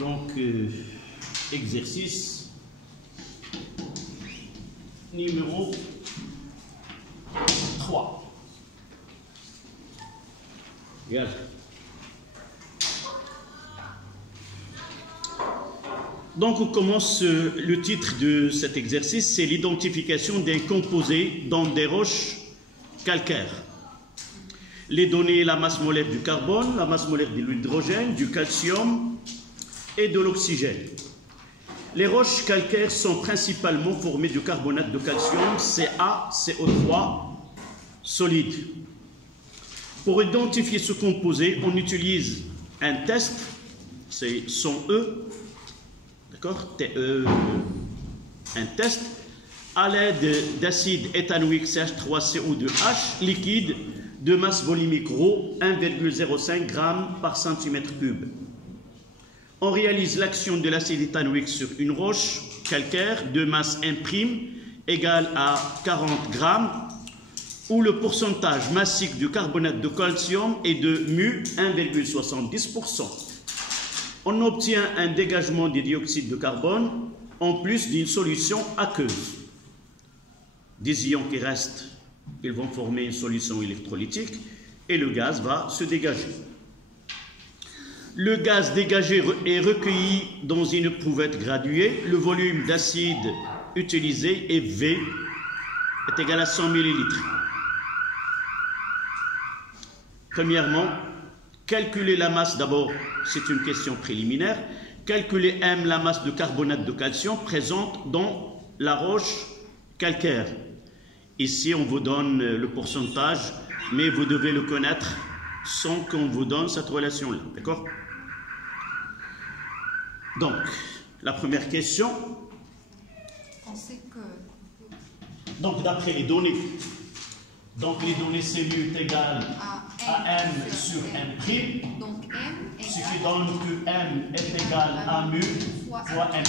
Donc, exercice numéro 3. Regarde. Donc, on commence le titre de cet exercice, c'est l'identification d'un composé dans des roches calcaires. Les données, la masse molaire du carbone, la masse molaire de l'hydrogène, du calcium et de l'oxygène. Les roches calcaires sont principalement formées du carbonate de calcium, CaCO3, solide. Pour identifier ce composé, on utilise un test, c'est son E, d'accord, TE, un test, à l'aide d'acide éthanoïque CH3CO2H liquide de masse volumique ρ 1,05 g par centimètre cube. On réalise l'action de l'acide éthanoïque sur une roche calcaire de masse 1' égale à 40 g, où le pourcentage massique du carbonate de calcium est de mu 1,70%. On obtient un dégagement du dioxyde de carbone en plus d'une solution aqueuse. Des ions qui restent, ils vont former une solution électrolytique et le gaz va se dégager. Le gaz dégagé est recueilli dans une éprouvette graduée. Le volume d'acide utilisé est V, est égal à 100 ml. Premièrement, calculer la masse, d'abord, c'est une question préliminaire. Calculer M, la masse de carbonate de calcium présente dans la roche calcaire. Ici, on vous donne le pourcentage, mais vous devez le connaître sans qu'on vous donne cette relation-là. D'accord? Donc, la première question. Donc, d'après les données, c'est mu est égal à M sur M'. Ce qui donne que M est égal à mu fois M'.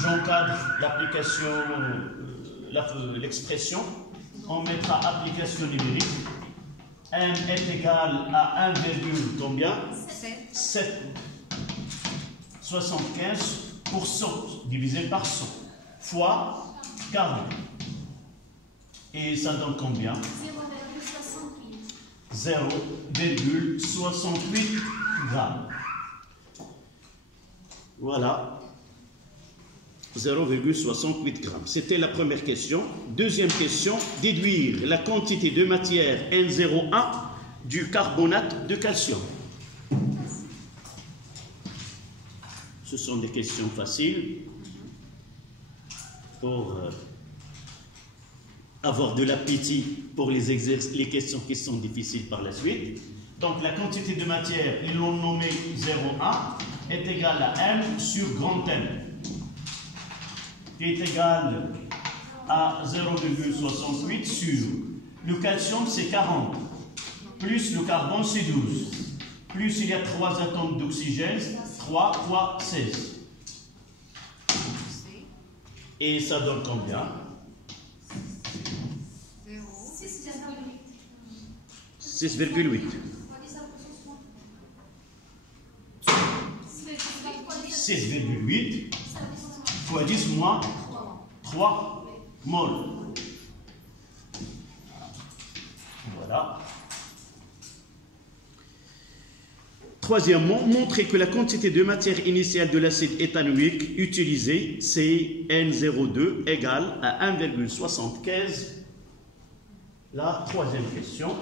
J'encadre l'application, l'expression. On mettra application numérique. M est égal à 1, combien? 7,75% divisé par 100 fois 40. Et ça donne combien? 0,68 grammes. Voilà. 0,68 grammes. C'était la première question. Deuxième question, déduire la quantité de matière N01 du carbonate de calcium. Ce sont des questions faciles pour avoir de l'appétit pour les questions qui sont difficiles par la suite. Donc la quantité de matière, ils l'ont nommé 0,1, est égale à M sur grand M, qui est égal à 0,68 sur le calcium, c'est 40, plus le carbone, c'est 12, plus il y a 3 atomes d'oxygène, 3 fois 16. Et ça donne combien? 6,8. 6,8 fois 10 moins 3 moles. Voilà. Troisièmement, montrer que la quantité de matière initiale de l'acide éthanoïque utilisé, c'est N02 égale à 1,75. La troisième question.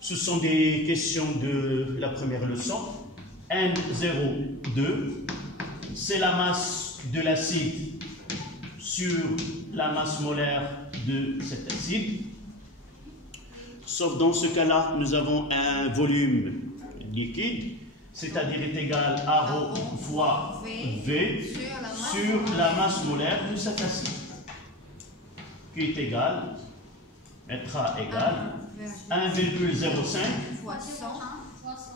Ce sont des questions de la première leçon. N02, c'est la masse de l'acide sur la masse molaire de cet acide. Sauf dans ce cas-là, nous avons un volume liquide, c'est-à-dire est égal à ρ fois V sur la masse molaire de cet acide, qui est égal, mettra égal 1,05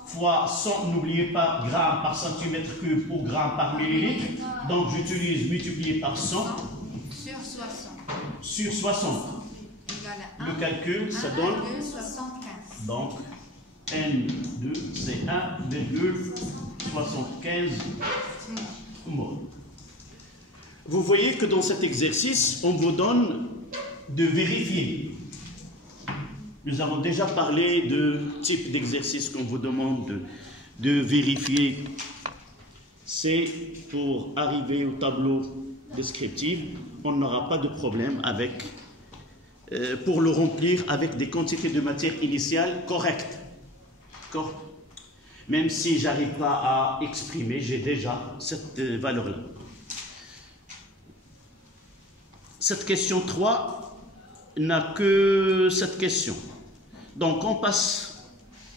fois 100, n'oubliez pas, grammes par centimètre cube ou grammes par millilitre. Donc j'utilise multiplié par 100 sur 60. Le calcul, ça donne donc N2, c'est 1,75 mol. Vous voyez que dans cet exercice, on vous donne de vérifier. Nous avons déjà parlé de type d'exercice qu'on vous demande de vérifier. C'est pour arriver au tableau descriptif, on n'aura pas de problème avec, pour le remplir avec des quantités de matière initiale correctes. Même si je n'arrive pas à exprimer, j'ai déjà cette valeur-là. Cette question 3 n'a que cette question. Donc on passe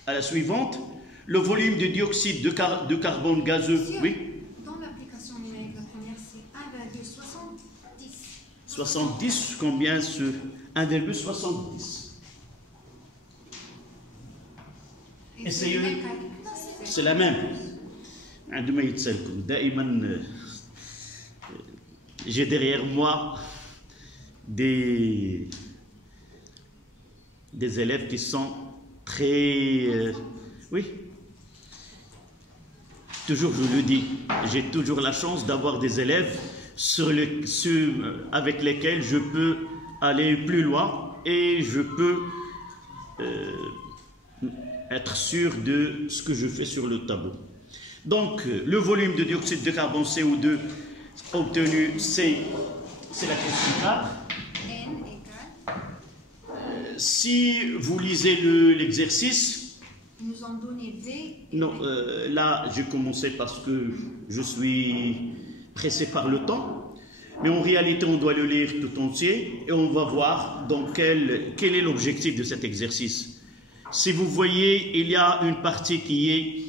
à la suivante. Le volume de dioxyde de carbone gazeux. Oui. Dans l'application numérique, la première c'est 1,70. 70, combien ce 1,70? Essayez. C'est la même. J'ai derrière moi des élèves qui sont très... oui. Toujours, je le dis, j'ai toujours la chance d'avoir des élèves avec lesquels je peux aller plus loin et je peux être sûr de ce que je fais sur le tableau. Donc, le volume de dioxyde de carbone CO2 obtenu, c'est la question 4. N égale. Si vous lisez l'exercice, Ils nous ont donné V. non, là j'ai commencé parce que je suis pressé par le temps, mais en réalité on doit le lire tout entier et on va voir dans quel est l'objectif de cet exercice. Si vous voyez, il y a une partie qui est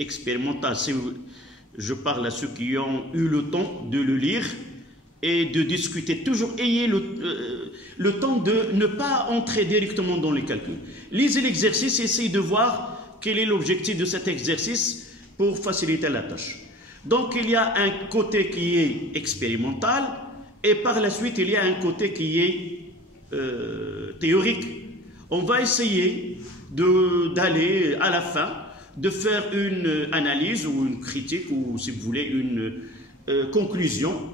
expérimentale. Je parle à ceux qui ont eu le temps de le lire et de discuter. Toujours ayez le temps de ne pas entrer directement dans les calculs. Lisez l'exercice et essayez de voir quel est l'objectif de cet exercice pour faciliter la tâche. Donc il y a un côté qui est expérimental et par la suite il y a un côté qui est théorique. On va essayer d'aller à la fin, de faire une analyse ou une critique ou si vous voulez une conclusion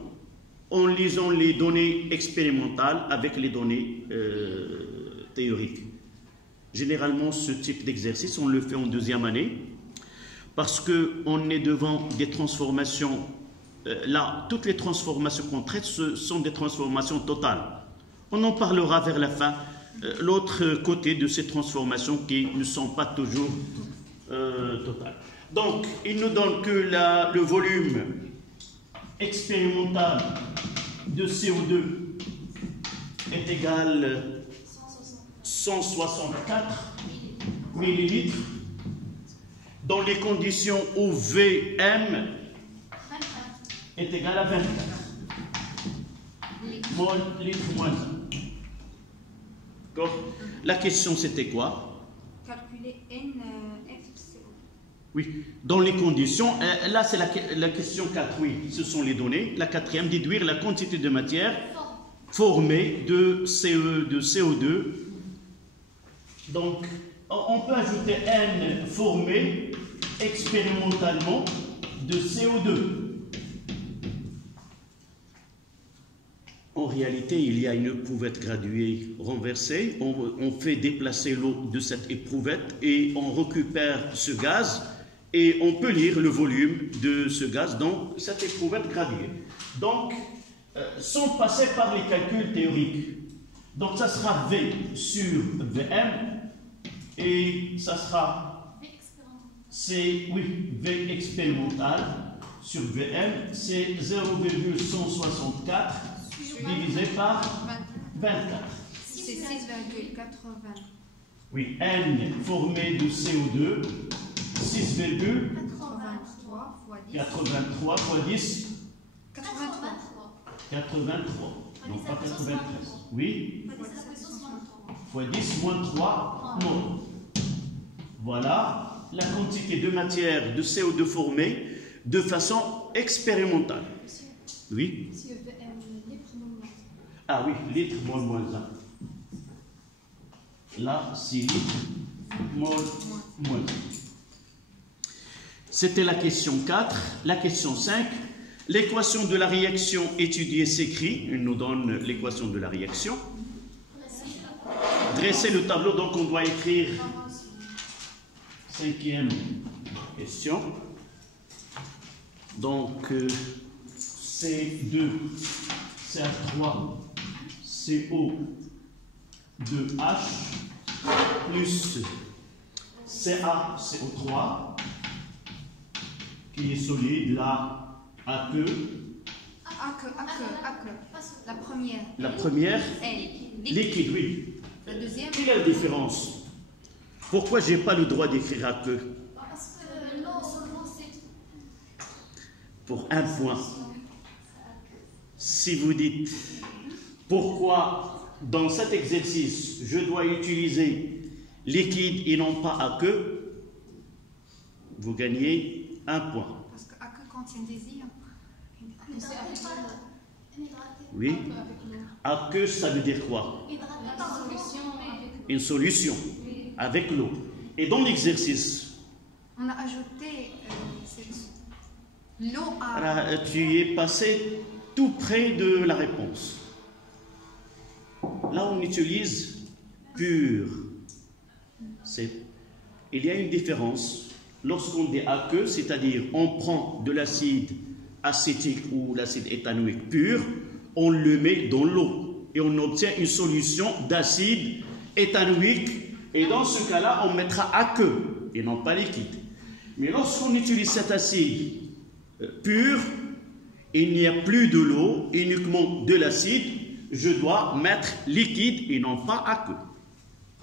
en lisant les données expérimentales avec les données théoriques. Généralement, ce type d'exercice, on le fait en deuxième année parce qu'on est devant des transformations. Là, toutes les transformations qu'on traite, ce sont des transformations totales. On en parlera vers la fin. L'autre côté de ces transformations qui ne sont pas toujours totales. Donc, il nous donne que le volume expérimental de CO2 est égal à 164 millilitres dans les conditions où VM est égal à 24 mol litre moins 1. La question c'était quoi? Calculer NFCO. Oui, dans les conditions, là c'est la question 4, oui, ce sont les données. La quatrième, déduire la quantité de matière formée de CO2. Donc, on peut ajouter N formé expérimentalement de CO2. En réalité, il y a une éprouvette graduée renversée. On fait déplacer l'eau de cette éprouvette et on récupère ce gaz et on peut lire le volume de ce gaz dans cette éprouvette graduée. Donc, sans passer par les calculs théoriques. Donc, ça sera V sur VM et ça sera V expérimental sur VM, c'est 0,164 divisé par 24. C'est 6,80. Oui, N formé de CO2, 6,83 fois 10. 83. Non, pas 93. Oui. Fois 10 moins 3. Non. Voilà la quantité de matière de CO2 formée de façon expérimentale. Oui. Ah oui, litre mol moins 1. Là, c'est litre mol moins 1. C'était la question 4. La question 5. L'équation de la réaction étudiée s'écrit. Il nous donne l'équation de la réaction. Dresser le tableau, donc on doit écrire 5e question. Donc C2, CH3, CO2H plus Ca, CO3 qui est solide, là, AQ. La première. La première, liquide, oui. La deuxième. Quelle est la différence? Pourquoi je n'ai pas le droit d'écrire AQ? Parce que l'eau seulement c'est. Pour un point. Si vous dites pourquoi dans cet exercice je dois utiliser liquide et non pas AQ, vous gagnez un point. Parce que AQ contient des ions. Oui. AQ, ça veut dire quoi? Une solution avec l'eau. Et dans l'exercice, on a ajouté l'eau à. Alors, tu es passé tout près de la réponse. Là, on utilise pur. Il y a une différence. Lorsqu'on dit aqueux, c'est-à-dire on prend de l'acide acétique ou l'acide éthanoïque pur, on le met dans l'eau et on obtient une solution d'acide éthanoïque. Et dans ce cas-là, on mettra aqueux et non pas liquide. Mais lorsqu'on utilise cet acide pur, il n'y a plus de l'eau, uniquement de l'acide, je dois mettre liquide et non pas aqueux.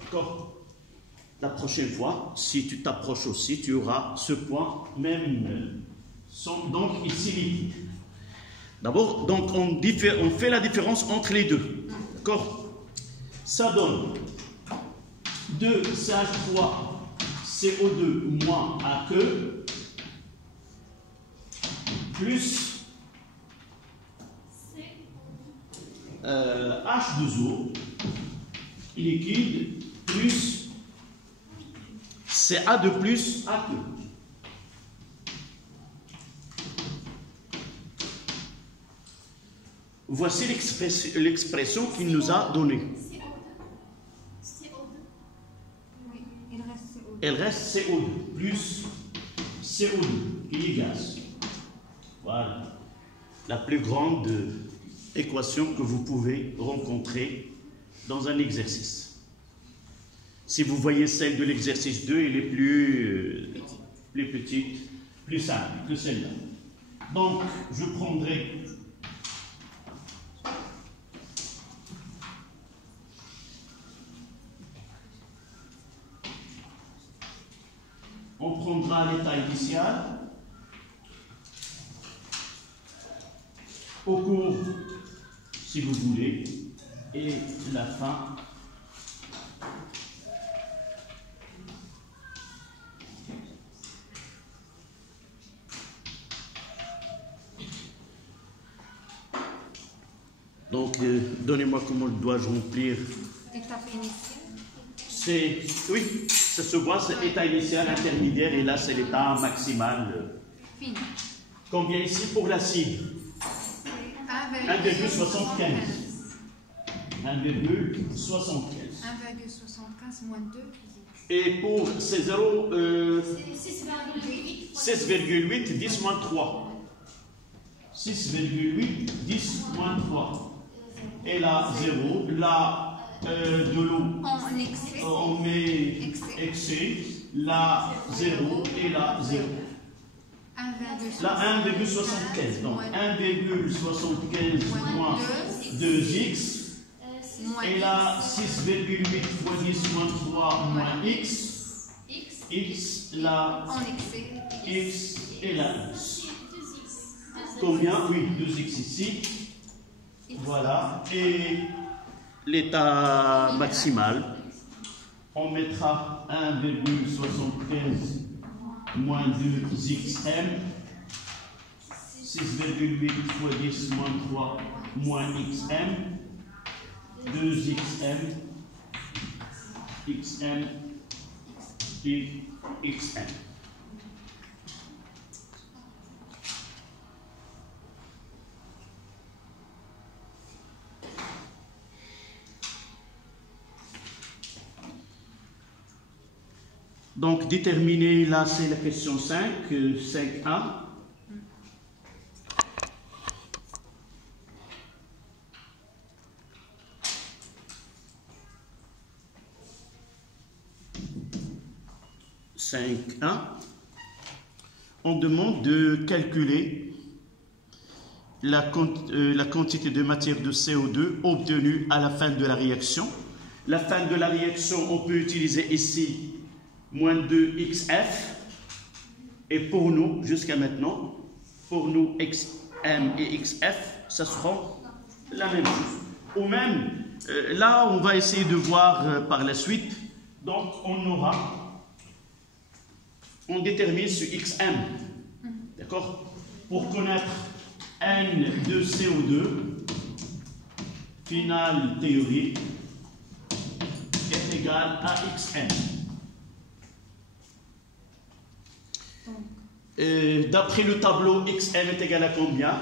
D'accord? La prochaine fois, si tu t'approches aussi, tu auras ce point même. Donc ici liquide. D'abord, donc on fait la différence entre les deux. D'accord? Ça donne 2 CH3 CO2 moins aqueux plus H2O liquide plus Ca de plus aqueux. Voici l'expression qu'il nous a donnée. Oui, il reste CO2. Elle reste CO2 plus CO2 qui est gaz. Voilà. La plus grande équation que vous pouvez rencontrer dans un exercice. Si vous voyez celle de l'exercice 2, elle est plus petite, plus simple que celle-là. Donc, je prendrai on prendra l'état initial. Au cours, si vous voulez, et la fin. Donc, donnez-moi comment dois-je remplir. Étape initiale. Oui, ça se voit, c'est l'état initial, intermédiaire, et là, c'est l'état maximal. Fini. Combien ici pour l'acide? 1,75. 1,75 moins 2. Et pour ces 0, 6,8, 10 moins 3. 6,8, 10 moins 3. Et là, 0. Là, de l'eau, on met excès. Là, 0. Et là, 0. Là, 1,75. Donc, 1,75 moins 2x. Et là, 6,8 fois 10 moins 3 moins x. X, là, x et là, x. Combien? Oui, 2x ici. Voilà. Et l'état maximal, on mettra 1,75 moins 2xm. 6,8 fois 10 moins 3 moins xm. 2xm, xm et xm. Donc, déterminer, là, c'est la question 5, 5A. On demande de calculer la quantité de matière de CO2 obtenue à la fin de la réaction. La fin de la réaction, on peut utiliser ici moins 2xf. Et pour nous, jusqu'à maintenant, pour nous, xm et xf, ça sera la même chose. Ou même, là, on va essayer de voir par la suite. Donc, on détermine ce xm, d'accord? Pour connaître N de CO2, final théorique, est égal à xm. D'après le tableau, xm est égal à combien?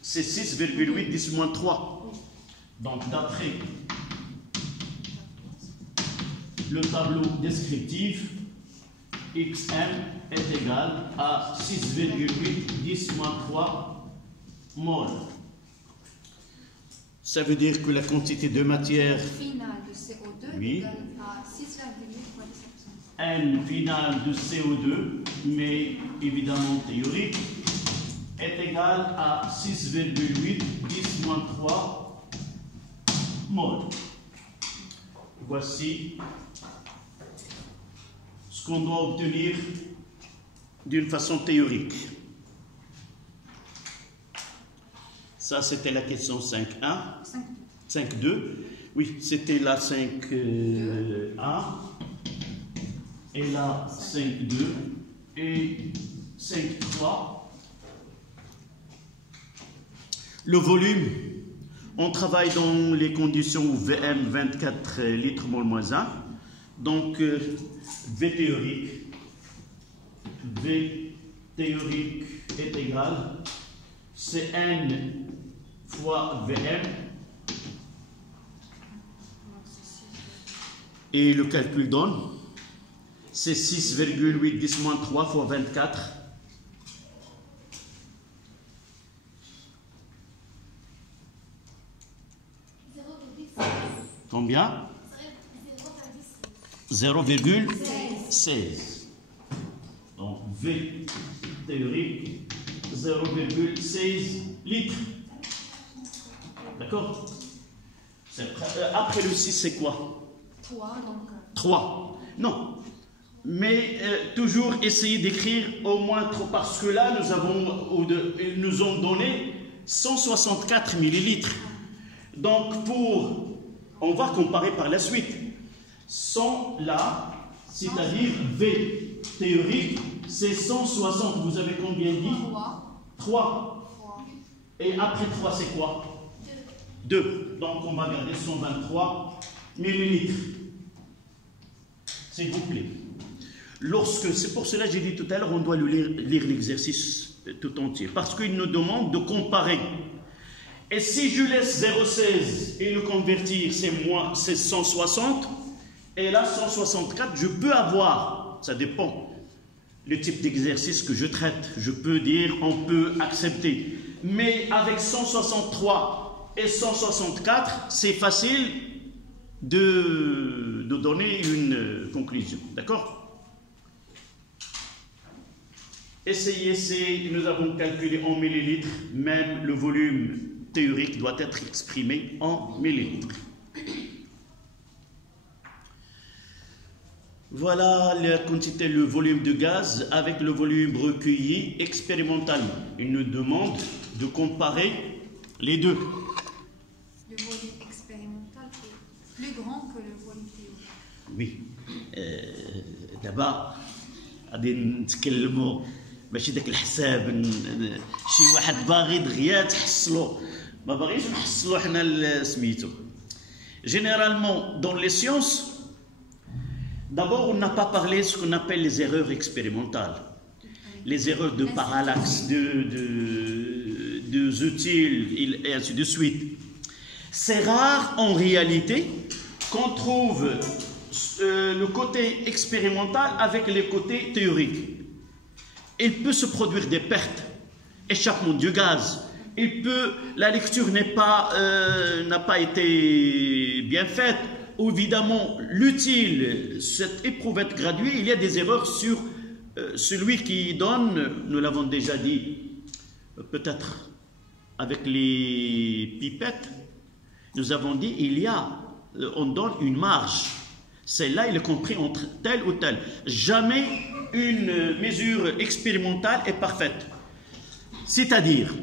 C'est 6,8 10 moins 3. Donc, d'après le tableau descriptif, xm est égal à 6,8 10 moins 3 mol. Ça veut dire que la quantité de matière finale de CO2 oui. égale à 6,8 fois 10%. N finale de CO2, mais évidemment théorique, est égal à 6,8 10 moins 3 mol. Voici ce qu'on doit obtenir d'une façon théorique. Ça, c'était la question 5.1. 5.2. Oui, c'était la 5.1. Et la 5.2. Et 5.3. Le volume, on travaille dans les conditions où VM 24 litres mol moins 1. Donc, V théorique est égal, c'est N fois VM. Et le calcul donne, c'est 6,8 10 moins 3 fois 24. Combien? 0,16. Donc V théorique 0,16 litres. D'accord? Après le 6, c'est quoi? 3, donc. 3. Non. Mais toujours essayer d'écrire au moins 3, parce que là, ils nous ont donné 164 millilitres. Donc, on va comparer par la suite. 100 là, c'est-à-dire V théorique, c'est 160. Vous avez combien dit? 3. Et après 3, c'est quoi? 2. Donc, on va garder 123 millilitres. S'il vous plaît. C'est pour cela que j'ai dit tout à l'heure, on doit lire l'exercice tout entier. Parce qu'il nous demande de comparer. Et si je laisse 0,16 et le convertir, c'est 160. Et là, 164, je peux avoir, ça dépend, le type d'exercice que je traite. Je peux dire, on peut accepter. Mais avec 163 et 164, c'est facile de donner une conclusion. D'accord? Essayez, nous avons calculé en millilitres, même le volume théorique doit être exprimé en millilitres. Voilà la quantité, le volume de gaz avec le volume recueilli expérimentalement. Il nous demande de comparer les deux. Le volume expérimental est plus grand que le volume théorique. Oui. دابا غادي نتكلموا ماشي داك الحساب شي واحد باغي دغيا تحصلو ما باغيش نحصلو حنا سميتو. Généralement dans les sciences, d'abord, on n'a pas parlé de ce qu'on appelle les erreurs expérimentales. Les erreurs de parallaxe, de Zutil et ainsi de suite. C'est rare en réalité qu'on trouve le côté expérimental avec les côtés théoriques. Il peut se produire des pertes, échappement du gaz. La lecture n'a pas été bien faite. Ou évidemment, l'utile, cette éprouvette graduée, il y a des erreurs sur celui qui donne, nous l'avons déjà dit, peut-être avec les pipettes, nous avons dit, on donne une marge. Celle-là, il est compris entre tel ou tel. Jamais une mesure expérimentale est parfaite. C'est-à-dire,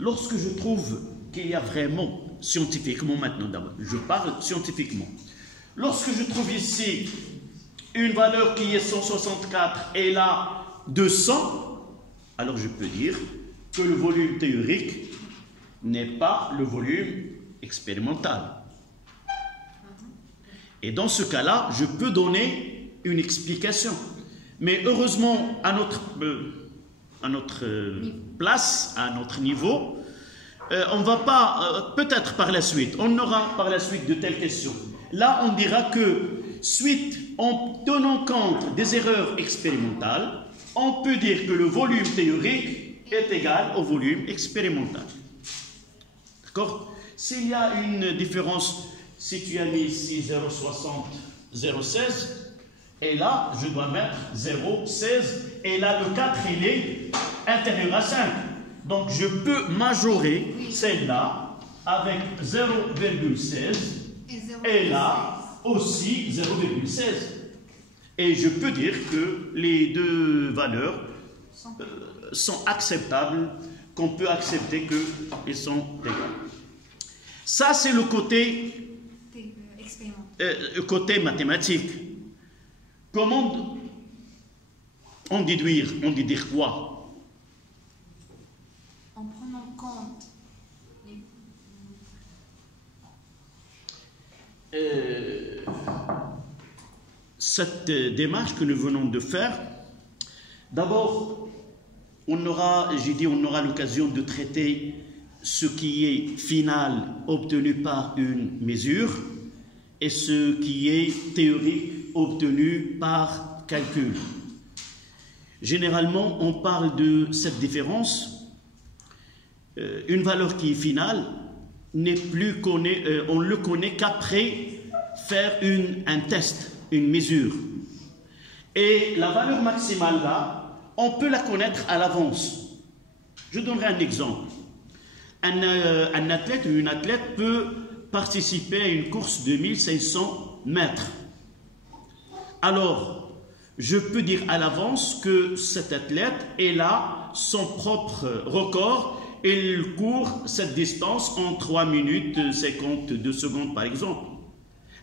lorsque je trouve qu'il y a vraiment, scientifiquement maintenant d'abord, je parle scientifiquement, lorsque je trouve ici une valeur qui est 164 et là 200, alors je peux dire que le volume théorique n'est pas le volume expérimental. Et dans ce cas-là, je peux donner une explication. Mais heureusement, à notre place, à notre niveau, on ne va pas, peut-être par la suite, on aura par la suite de telles questions. Là, on dira que, suite, en tenant compte des erreurs expérimentales, on peut dire que le volume théorique est égal au volume expérimental. D'accord? S'il y a une différence, si tu as mis ici 0,60, 0,16, et là, je dois mettre 0,16, et là, le 4, il est inférieur à 5. Donc, je peux majorer celle-là avec 0,16, et là, aussi 0,16. Et je peux dire que les deux valeurs sont acceptables, qu'on peut accepter qu'elles sont égales. Ça, c'est le côté mathématique. Comment on déduire quoi? En prenant compte cette démarche que nous venons de faire, d'abord, on aura l'occasion de traiter ce qui est final obtenu par une mesure et ce qui est théorique obtenu par calcul. Généralement, on parle de cette différence. Une valeur qui est finale n'est plus connue, on ne le connaît qu'après faire un test, une mesure. Et la valeur maximale là, on peut la connaître à l'avance. Je donnerai un exemple. Un athlète ou une athlète peut participer à une course de 1500 mètres. Alors, je peux dire à l'avance que cet athlète est là, son propre record, et il court cette distance en 3 minutes 52 secondes par exemple.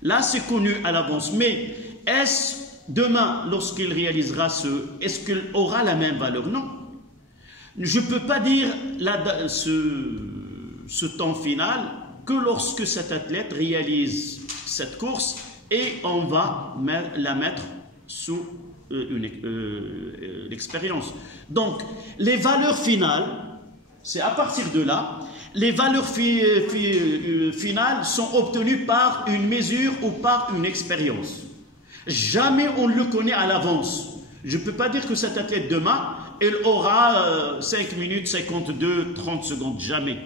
Là, c'est connu à l'avance. Mais est-ce demain, lorsqu'il réalisera est-ce qu'il aura la même valeur? Non. Je ne peux pas dire ce temps final que lorsque cet athlète réalise cette course et on va la mettre sous l'expérience. Donc, les valeurs finales, c'est à partir de là, les valeurs finales sont obtenues par une mesure ou par une expérience. Jamais on le connaît à l'avance. Je ne peux pas dire que cet athlète demain, il aura 5 minutes 52, 30 secondes, jamais.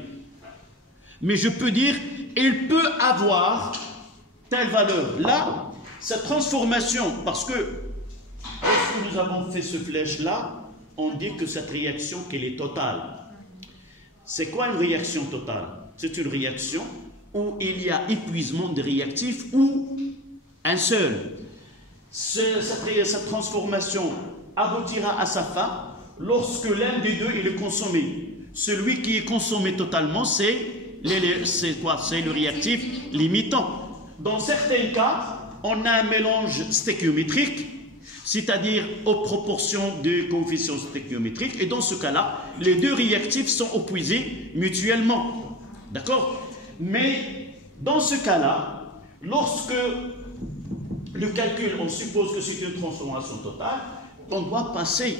Mais je peux dire, il peut avoir telle valeur. Là, cette transformation, parce que lorsque nous avons fait ce flèche-là, on dit que cette réaction, qu'elle est totale. C'est quoi une réaction totale? C'est une réaction où il y a épuisement de réactifs ou un seul. Cette transformation aboutira à sa fin lorsque l'un des deux est consommé. Celui qui est consommé totalement, c'est quoi? C'est le réactif limitant. Dans certains cas, on a un mélange stéchiométrique, c'est-à-dire aux proportions de coefficients stéchiométriques, et dans ce cas-là, les deux réactifs sont épuisés mutuellement. D'accord? Mais dans ce cas-là, lorsque le calcul, on suppose que c'est une transformation totale, on doit passer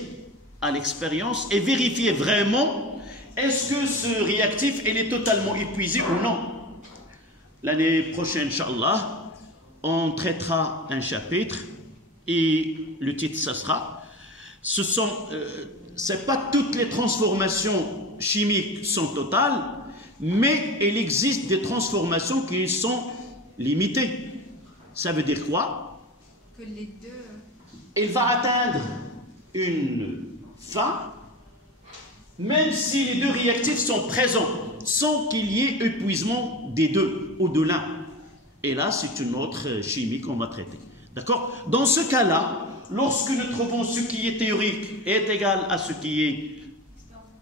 à l'expérience et vérifier vraiment est-ce que ce réactif il est totalement épuisé ou non. L'année prochaine, Inch'Allah, on traitera un chapitre et le titre, ça sera, c'est pas toutes les transformations chimiques sont totales, mais il existe des transformations qui sont limitées. Ça veut dire quoi? Que les deux... Il va atteindre une fin, même si les deux réactifs sont présents, sans qu'il y ait épuisement des deux ou de l'un. Et là, c'est une autre chimie qu'on va traiter. D'accord? Dans ce cas-là, lorsque nous trouvons ce qui est théorique est égal à ce qui est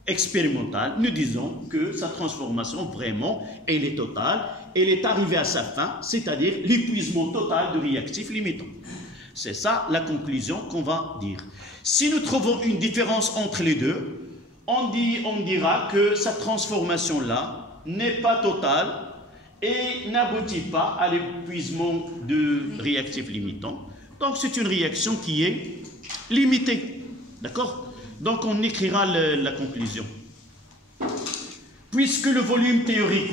expérimental, nous disons que sa transformation, vraiment, elle est totale, elle est arrivée à sa fin, c'est-à-dire l'épuisement total de réactifs limitants. C'est ça la conclusion qu'on va dire. Si nous trouvons une différence entre les deux, on dira que cette transformation-là n'est pas totale et n'aboutit pas à l'épuisement de réactifs limitants. Donc c'est une réaction qui est limitée. D'accord? Donc on écrira la conclusion. Puisque le volume théorique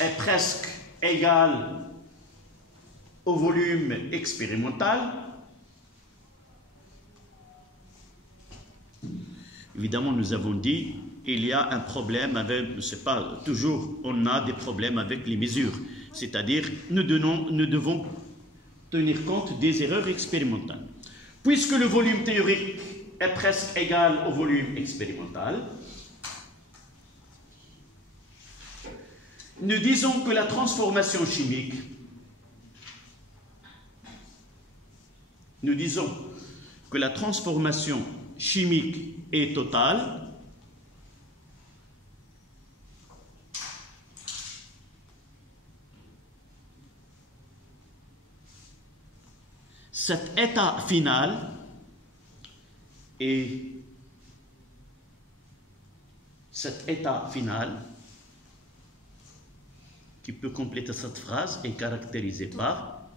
est presque égal au volume expérimental, évidemment, nous avons dit il y a un problème avec, c'est pas toujours, on a des problèmes avec les mesures. C'est-à-dire, nous devons tenir compte des erreurs expérimentales. Puisque le volume théorique est presque égal au volume expérimental, nous disons que la transformation chimique, est totale cet état final qui peut compléter cette phrase est caractérisé par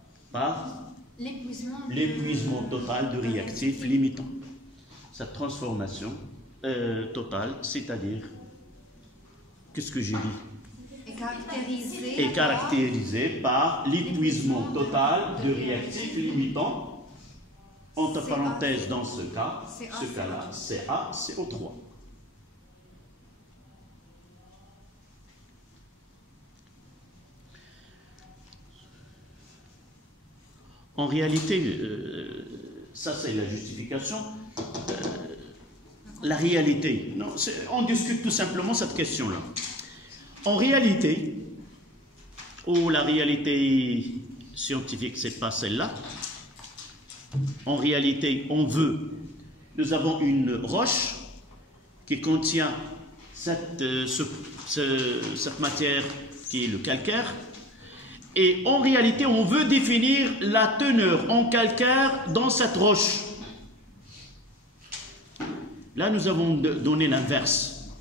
l'épuisement total de réactifs limitants. Cette transformation totale, c'est-à-dire, qu'est-ce que j'ai dit? Est caractérisée par l'épuisement total de réactifs limitants, entre parenthèses dans ce cas-là, CaCO3. En réalité, ça c'est la justification. La réalité, non, on discute tout simplement cette question-là. En réalité, la réalité scientifique, c'est pas celle-là. En réalité, nous avons une roche qui contient cette matière qui est le calcaire. Et en réalité, on veut définir la teneur en calcaire dans cette roche. Là, nous avons donné l'inverse.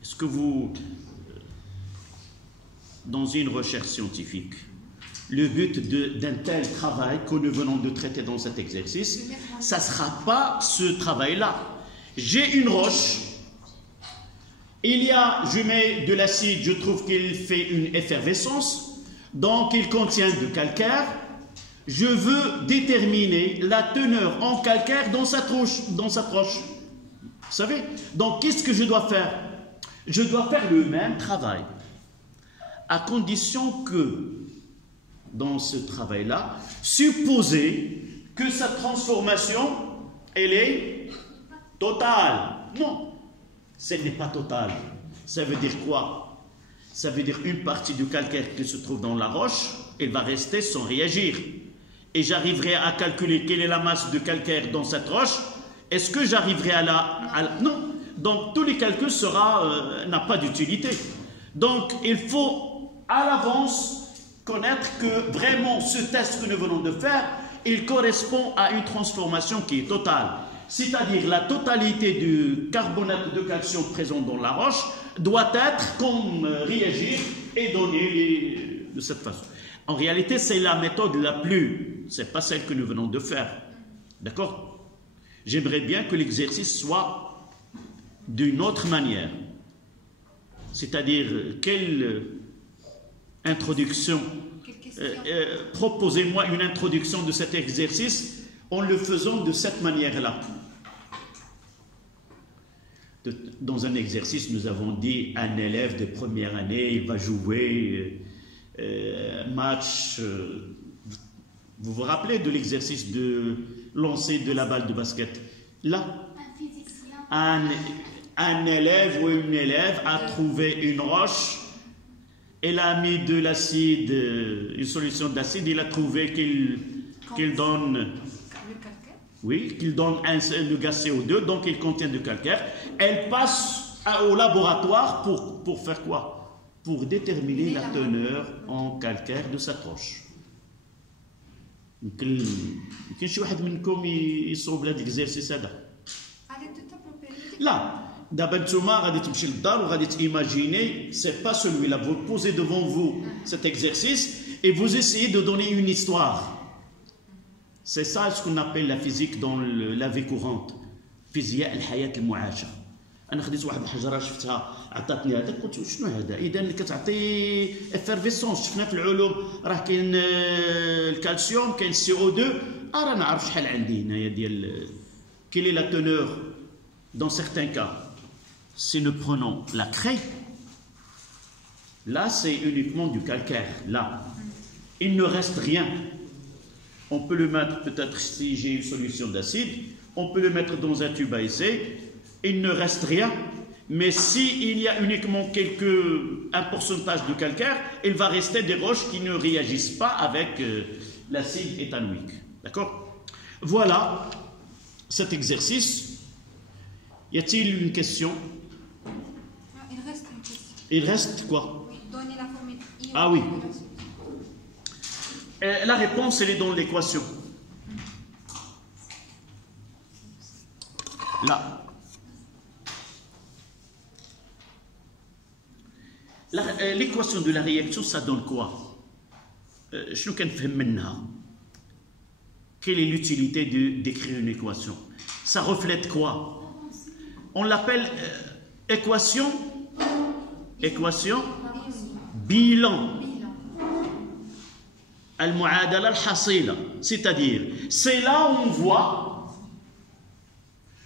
Est-ce que dans une recherche scientifique, le but d'un tel travail que nous venons de traiter dans cet exercice, ça ne sera pas ce travail-là. J'ai une roche, je mets de l'acide, je trouve qu'il fait une effervescence, donc il contient du calcaire. Je veux déterminer la teneur en calcaire dans cette roche. Vous savez? Donc qu'est-ce que je dois faire? Je dois faire le même travail, à condition que, dans ce travail-là, supposer que cette transformation, elle est totale. Non, ce n'est pas totale. Ça veut dire quoi? Ça veut dire une partie du calcaire qui se trouve dans la roche, elle va rester sans réagir. Et j'arriverai à calculer quelle est la masse de calcaire dans cette roche. Est-ce que j'arriverai Non. Donc, tous les calculs n'a pas d'utilité. Donc, il faut à l'avance connaître que vraiment ce test que nous venons de faire, il correspond à une transformation qui est totale. C'est-à-dire la totalité du carbonate de calcium présent dans la roche doit être comme réagir et donner de cette façon. En réalité, c'est la méthode c'est pas celle que nous venons de faire. D'accord? J'aimerais bien que l'exercice soit d'une autre manière. C'est-à-dire, quelle introduction, proposez-moi une introduction de cet exercice en le faisant de cette manière-là. Dans un exercice, nous avons dit un élève de première année, il va jouer match. Vous vous rappelez de l'exercice de lancer de la balle de basket? Là, un élève ou une élève a trouvé une roche, elle a mis de l'acide, une solution d'acide, il a trouvé qu'il donne... Oui, qu'il donne le gaz CO2, donc il contient du calcaire. Elle passe au laboratoire pour faire quoi? Pour déterminer la teneur en calcaire de cette roche. يمكن شي واحد منكم يصوب لهذا الاكزرسيس هذا؟ لا دابا نتوما غادي تمشي للدار وغادي تيماجيني سي با celui-là, vous posez devant vous cet exercice et vous essayez de donner une histoire. C'est ça ce qu'on appelle la physique dans la vie courante. فيزياء الحياة المعاشة. أنا خديت واحد الحجرة شفتها عطاتني هذا قلت شنو هذا؟ إذا كتعطي افيرفيسونس. شفنا في العلوم راه كاين الكالسيوم كاين السي او 2 راه نعرف شحال عندي هنايا ديال quelle est la teneur dans certains cas. Si nous prenons la craie, là c'est uniquement du calcaire. Là, il ne reste rien. On peut le mettre, peut-être si j'ai une solution d'acide, on peut le mettre dans un tube à essai, il ne reste rien, mais s'il y a uniquement un pourcentage de calcaire, il va rester des roches qui ne réagissent pas avec l'acide éthanoïque. D'accord? Voilà cet exercice. Y a-t-il une question? Il reste une question. Il reste quoi? Oui, donner la formule. Ah oui. La réponse, elle est dans l'équation. Là. L'équation de la réaction, ça donne quoi? Quelle est l'utilité d'écrire une équation? Ça reflète quoi? On l'appelle équation bilan. Al-mu'adala al-hasila, c'est-à-dire, c'est là où on voit,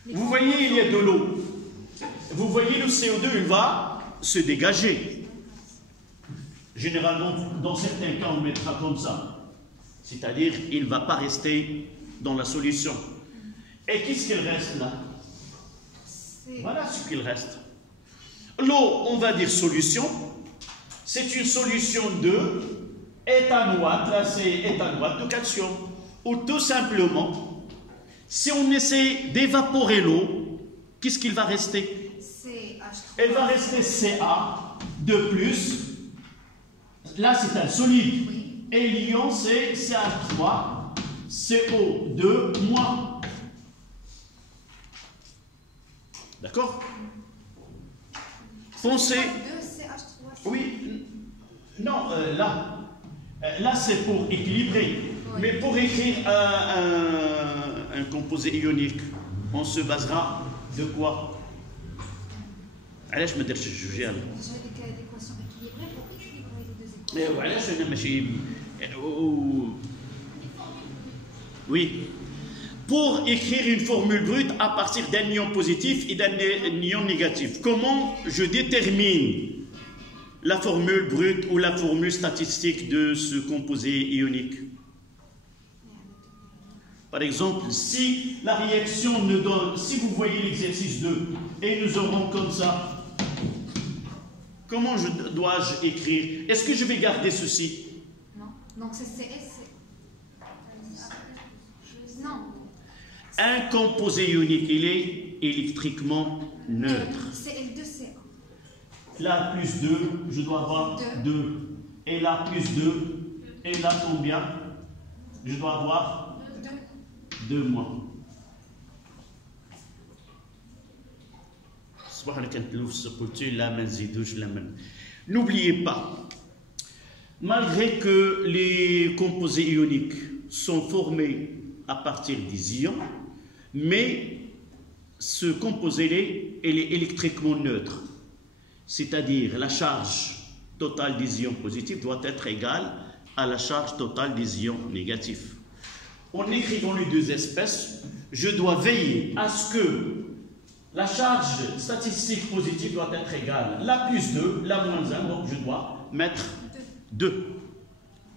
vous voyez, il y a de l'eau. Vous voyez, le CO2, il va se dégager. Généralement, dans certains cas, on mettra comme ça. C'est-à-dire, il ne va pas rester dans la solution. Et qu'est-ce qu'il reste là? Voilà ce qu'il reste. L'eau, on va dire solution. C'est une solution de éthanoate, là c'est éthanoate de calcium. Ou tout simplement, si on essaie d'évaporer l'eau, qu'est-ce qu'il va rester? Elle va rester Ca de plus. Là c'est un solide. Et l'ion c'est Ca3, CO2 moins. D'accord? Pensez. Oui. Non, là. Là, c'est pour équilibrer. Oui. Mais pour écrire un composé ionique, on se basera de quoi? Allez, je me dis, je vais aller. L'équation équilibrée pour équilibrer les deux équations. Voilà, je ne Oui. Pour écrire une formule brute à partir d'un ion positif et d'un ion négatif, comment je détermine la formule brute ou la formule statistique de ce composé ionique? Par exemple, si la réaction ne donne, si vous voyez l'exercice 2 et nous aurons comme ça, comment dois-je écrire? Est-ce que je vais garder ceci? Non. Donc c'est CS. Non. Un composé ionique, il est électriquement neutre. Cl2CA. Là, plus 2, je dois avoir 2. Et là, plus 2. Et là, combien? Je dois avoir 2 moins. N'oubliez pas, malgré que les composés ioniques sont formés à partir des ions, mais ce composé, il est électriquement neutre. c'est-à-dire la charge totale des ions positifs doit être égale à la charge totale des ions négatifs. En écrivant les deux espèces, je dois veiller à ce que la charge statistique positive doit être égale. La plus 2, la moins 1, donc je dois mettre 2.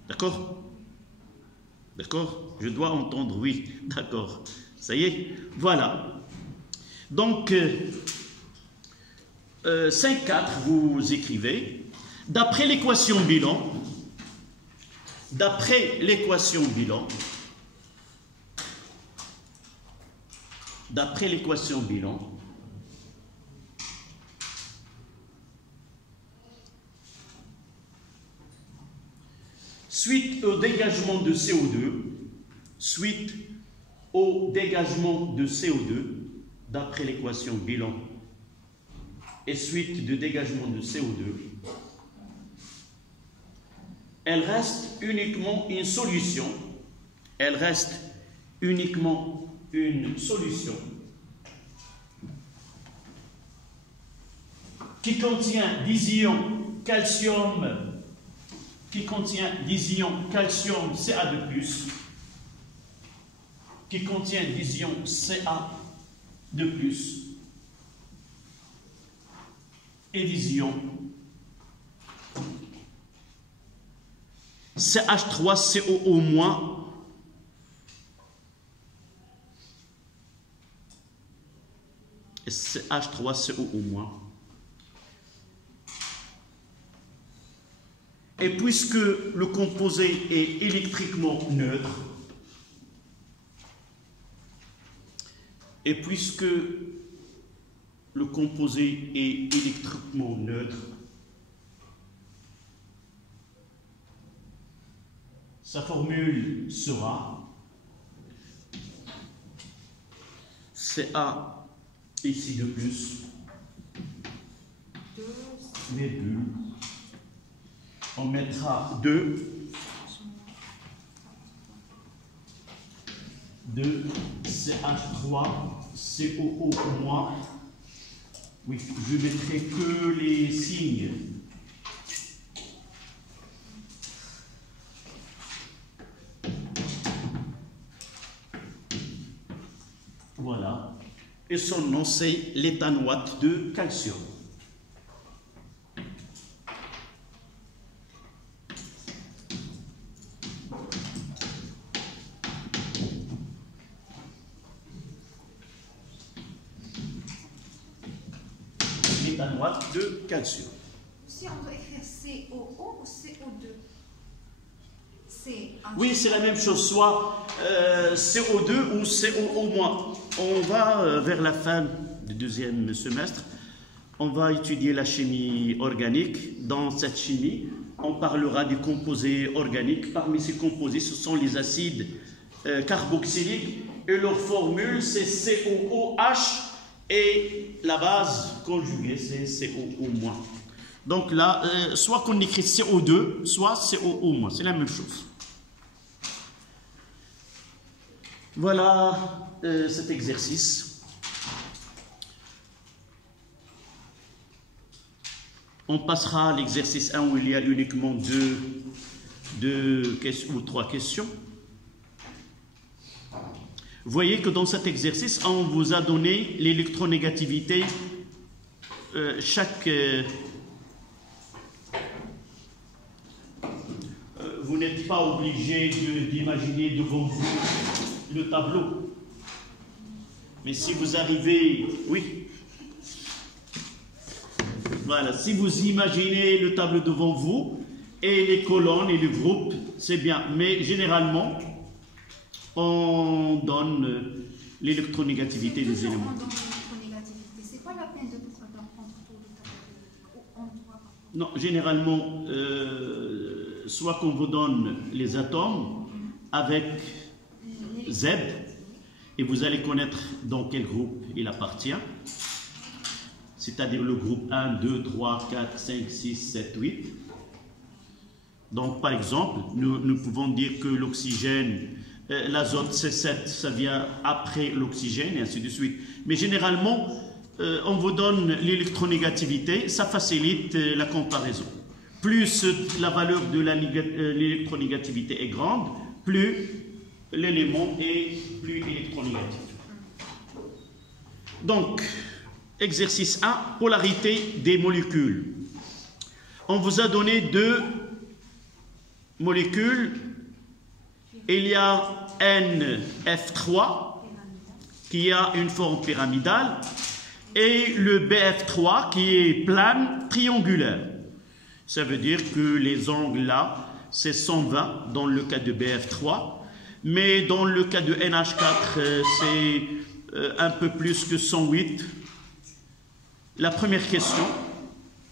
D'accord? D'accord? Je dois entendre oui. D'accord. Ça y est? Voilà. Donc, 5.4, vous écrivez, d'après l'équation bilan, suite au dégagement de CO2, d'après l'équation bilan, et suite de dégagement de CO2, elle reste uniquement une solution. Qui contient des ions calcium, Ca2+, qui contient des ions Ca2+, et des ions CH3COO- et CH3COO-. Et puisque le composé est électriquement neutre, sa formule sera Ca ici de plus, virgule, on mettra 2 CH3COO-. Oui, je mettrai que les signes. Voilà. Et son nom, c'est l'éthanoate de calcium. L'éthanoate de calcium. Si on doit écrire COO ou CO2? Oui, c'est la même chose, soit CO2 ou COO-. On va vers la fin du deuxième semestre, on va étudier la chimie organique. Dans cette chimie, on parlera des composés organiques. Parmi ces composés, ce sont les acides carboxyliques et leur formule, c'est COOH et la base conjuguée, c'est COO-. Donc là, soit qu'on écrit CO2, soit COO-, c'est la même chose. Voilà cet exercice. On passera à l'exercice 1 où il y a uniquement deux ou trois questions. Vous voyez que dans cet exercice, on vous a donné l'électronégativité. Vous n'êtes pas obligé d'imaginer devant vous le tableau. Mais si vous arrivez... Oui. Voilà. Si vous imaginez le tableau devant vous et les colonnes et les groupes, c'est bien. Mais généralement, on donne l'électronégativité des éléments. C'est pas la peine de prendre tout le tableau. Non, généralement, soit qu'on vous donne les atomes avec Z, et vous allez connaître dans quel groupe il appartient, c'est-à-dire le groupe 1, 2, 3, 4, 5, 6, 7, 8. Donc, par exemple, nous pouvons dire que l'oxygène, l'azote C7, ça vient après l'oxygène, et ainsi de suite. Mais généralement, on vous donne l'électronégativité, ça facilite la comparaison. Plus la valeur de l'électronégativité est grande, plus l'élément est plus électronégatif. Donc, exercice 1, polarité des molécules. On vous a donné deux molécules. Il y a NF3 qui a une forme pyramidale et le BF3 qui est plane triangulaire. Ça veut dire que les angles là, c'est 120 dans le cas de BF3, mais dans le cas de NH4, c'est un peu plus que 108. La première question,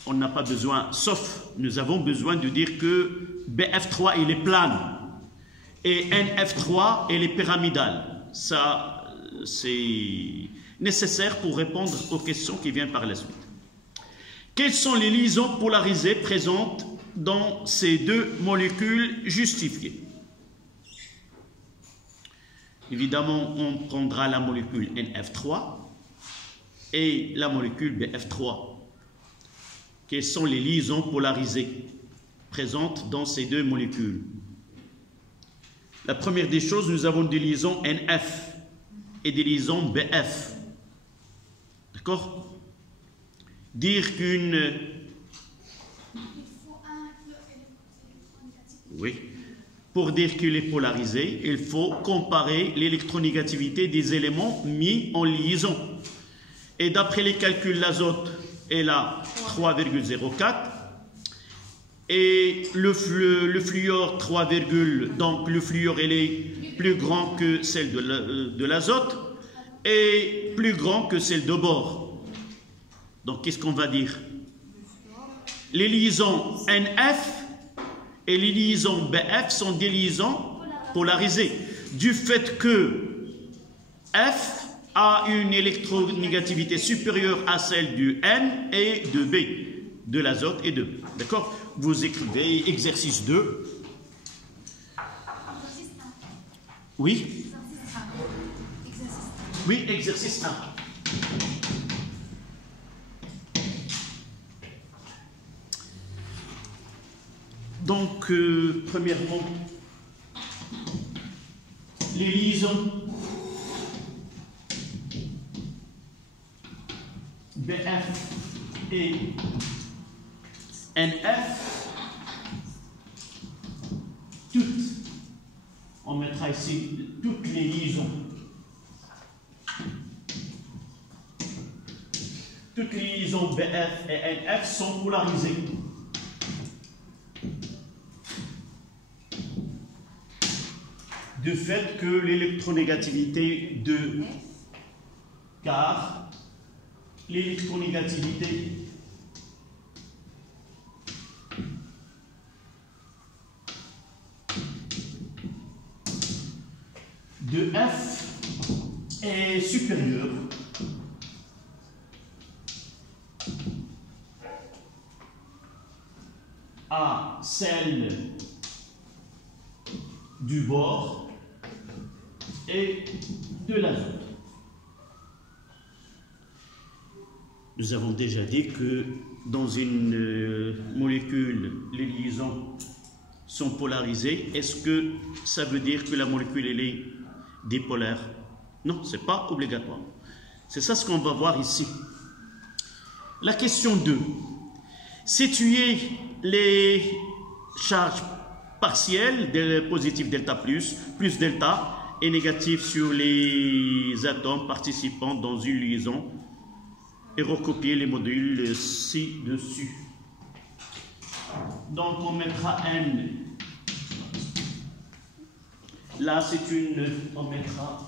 on n'a pas besoin, sauf nous avons besoin de dire que BF3 il est plane et NF3 il est pyramidal. Ça, c'est nécessaire pour répondre aux questions qui viennent par la suite. Quelles sont les liaisons polarisées présentes dans ces deux molécules justifiées? Évidemment, on prendra la molécule NF3 et la molécule BF3. Quelles sont les liaisons polarisées présentes dans ces deux molécules? La première des choses, nous avons des liaisons NF et des liaisons BF. D'accord? Dire qu'une... Oui. Pour dire qu'il est polarisé, il faut comparer l'électronégativité des éléments mis en liaison. Et d'après les calculs, l'azote est là 3,04 et le fluor 3, donc le fluor il est plus grand que celle de l'azote et plus grand que celle de bore. Donc qu'est-ce qu'on va dire? Les liaisons NF et les liaisons BF sont des liaisons polarisées du fait que F a une électronégativité supérieure à celle du N et de B, de l'azote et de B. D'accord? Vous écrivez exercice 2. Oui? Oui, exercice 1. Donc, premièrement, les liaisons BF et NF, toutes, on mettra ici toutes les liaisons. Toutes les liaisons BF et NF sont polarisées. Du fait que l'électronégativité de car l'électronégativité de F est supérieure à celle du bore et de l'azote. Nous avons déjà dit que dans une molécule, les liaisons sont polarisées. Est-ce que ça veut dire que la molécule elle est dipolaire? Non, ce n'est pas obligatoire. C'est ça ce qu'on va voir ici. La question 2. Situer les charges partielles de positif delta plus delta et négatif sur les atomes participant dans une liaison et recopier les modules ci-dessus. Donc on mettra N. Là c'est une, on mettra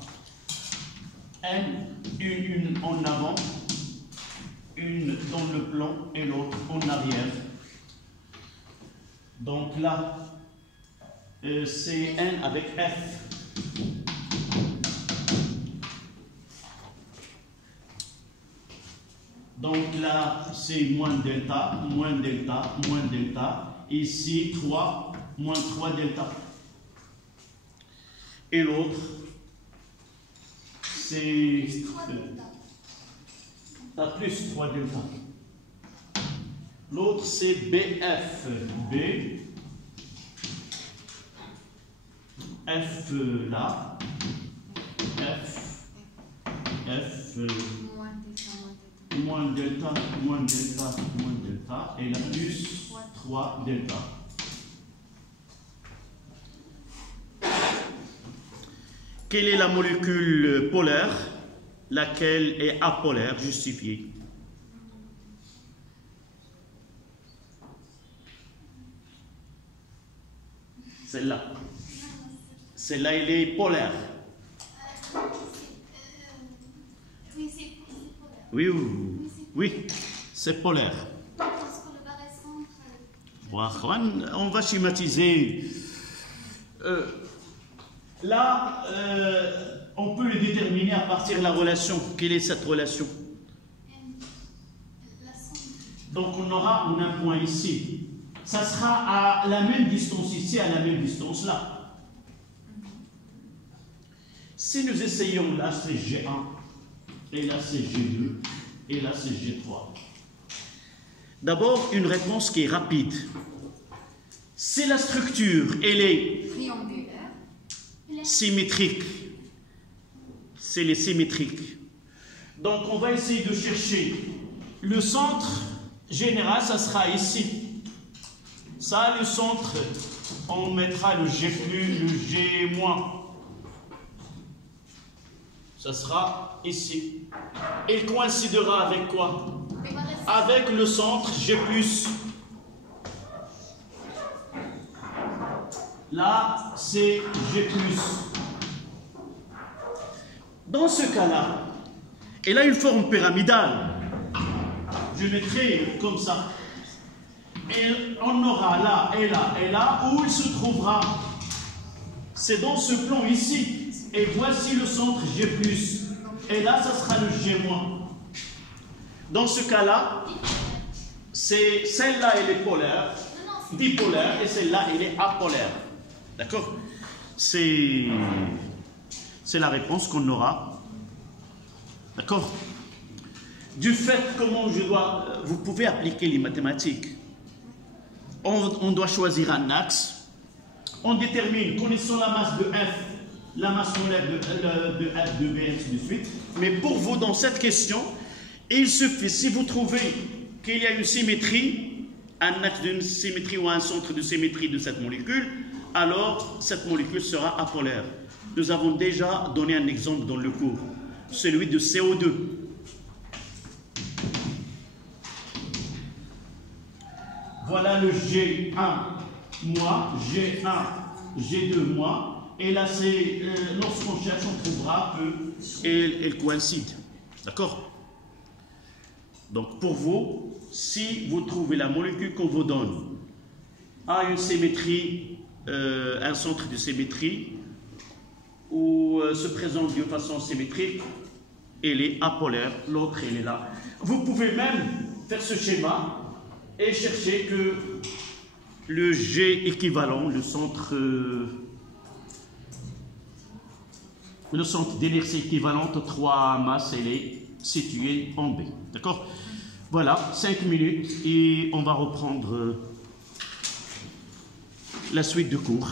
N, une en avant, une dans le plan et l'autre en arrière. Donc là c'est N avec F. Donc là, c'est moins delta, moins delta, moins delta. Ici, 3, moins 3 delta. Et l'autre, c'est tu as plus 3 delta. L'autre, c'est BF. B. F là. F. F. Moins delta, moins delta, moins delta. Et la plus 3 delta. Quelle est la molécule polaire, laquelle est apolaire, justifiée? Celle-là. Celle-là, elle est polaire. Oui, c'est polaire. Oui, oui, c'est polaire. On va schématiser. Là, on peut le déterminer à partir de la relation. Quelle est cette relation? Donc, on aura un point ici. Ça sera à la même distance ici, à la même distance là. Si nous essayons, là c'est G1, et là c'est G2, et là c'est G3. D'abord, une réponse qui est rapide. Si la structure, elle est symétrique, c'est les symétriques. Donc, on va essayer de chercher le centre général, ça sera ici. Ça, le centre, on mettra le G+, le G-. Ça sera ici. Il coïncidera avec quoi? Avec le centre G+. Là, c'est G+. Dans ce cas-là, elle a une forme pyramidale. Je mettrai comme ça. Et on aura là, et là, et là, où il se trouvera. C'est dans ce plan ici. Et voici le centre G+. Et là, ça sera le G-. Dans ce cas-là, c'est celle-là, elle est polaire, dipolaire, et celle-là, elle est apolaire. D'accord? C'est la réponse qu'on aura. D'accord? Du fait, comment je dois... Vous pouvez appliquer les mathématiques. On doit choisir un axe. On détermine, connaissons la masse de F, la masse molaire de F, de B, ainsi de suite. Mais pour vous, dans cette question, il suffit, si vous trouvez qu'il y a une symétrie, un axe d'une symétrie ou un centre de symétrie de cette molécule, alors cette molécule sera apolaire. Nous avons déjà donné un exemple dans le cours, celui de CO2. Voilà le G1 moi, G1, G2 moi, et là c'est lorsqu'on cherche, on trouvera qu'elle coïncide. D'accord? Donc pour vous, si vous trouvez la molécule qu'on vous donne a une symétrie, un centre de symétrie, ou se présente de façon symétrique, elle est apolaire, l'autre elle est là. Vous pouvez même faire ce schéma et chercher que le G équivalent, le centre d'inertie équivalente 3 masses, elle est située en B. D'accord? Voilà, 5 minutes et on va reprendre la suite du cours.